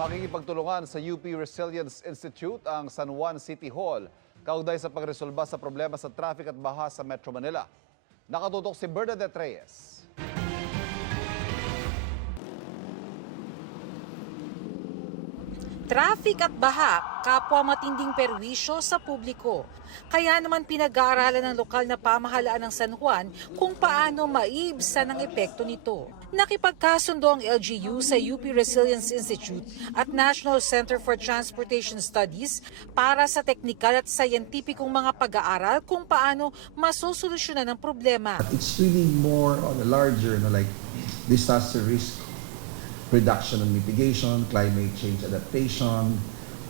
Makikipagtulungan sa UP Resilience Institute ang San Juan City Hall kaugnay sa pagresolba sa problema sa traffic at baha sa Metro Manila. Nakatutok si Bernadette Reyes. Traffic at baha, kapwa matinding perwisyo sa publiko. Kaya naman pinag-aaralan ng lokal na pamahalaan ng San Juan kung paano maiibsan ang epekto nito. Nakipagkasundo ang LGU sa UP Resilience Institute at National Center for Transportation Studies para sa teknikal at sayentipikong mga pag-aaral kung paano masosolusyonan ang problema. It's really more on a larger, like disaster risk reduction and mitigation, climate change adaptation,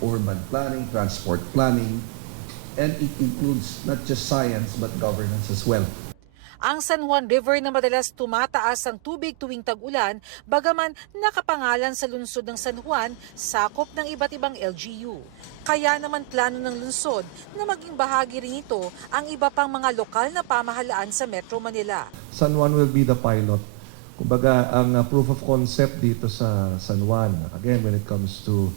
urban planning, transport planning, and it includes not just science but governance as well. Ang San Juan River na madalas tumataas ang tubig tuwing tag-ulan, bagaman nakapangalan sa lungsod ng San Juan, sakop ng iba't ibang LGU. Kaya naman plano ng lungsod na maging bahagi rin ito ang iba pang mga lokal na pamahalaan sa Metro Manila. San Juan will be the pilot. Kumbaga, ang proof of concept dito sa San Juan, again, when it comes to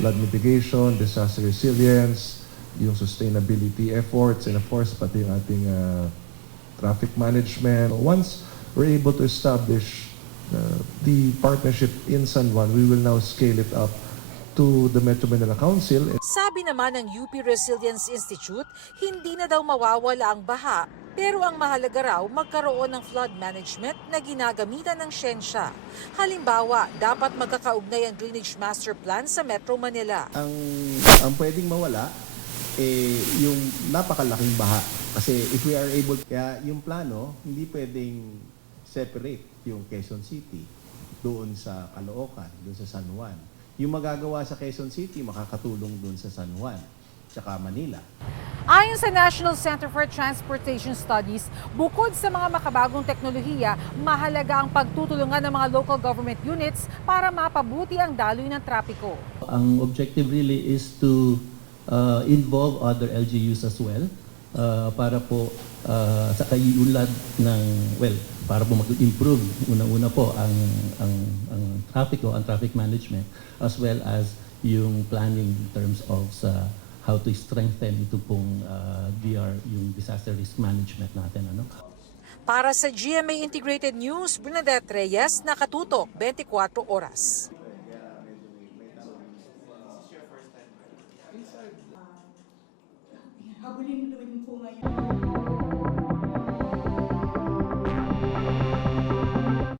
flood mitigation, disaster resilience, yung sustainability efforts, and of course, pati yung ating traffic management. Once we're able to establish the partnership in San Juan, we will now scale it up to the Metro Manila Council. Sabi naman ng UP Resilience Institute, hindi na daw mawawala ang baha, pero ang mahalaga raw magkaroon ng flood management na ginagamitan ng siyensya. Halimbawa, dapat magkakaugnay ang Drainage Master Plan sa Metro Manila. Ang pwedeng mawala, yung napakalaking baha. Kasi if we are able, kaya yung plano, hindi pwedeng separate yung Quezon City doon sa Caloocan, doon sa San Juan. Yung magagawa sa Quezon City, makakatulong doon sa San Juan, tsaka Manila. Ayon sa National Center for Transportation Studies, bukod sa mga makabagong teknolohiya, mahalaga ang pagtutulungan ng mga local government units para mapabuti ang daloy ng trapiko. Ang objective really is to involve other LGUs as well para po sa kaiulad ng, para po mag-improve unang-una po ang trapiko, ang traffic management, as well as yung planning in terms of how to strengthen ito pong yung disaster risk management natin. Para sa GMA Integrated News, Bernadette Reyes, nakatutok 24 oras. Habulin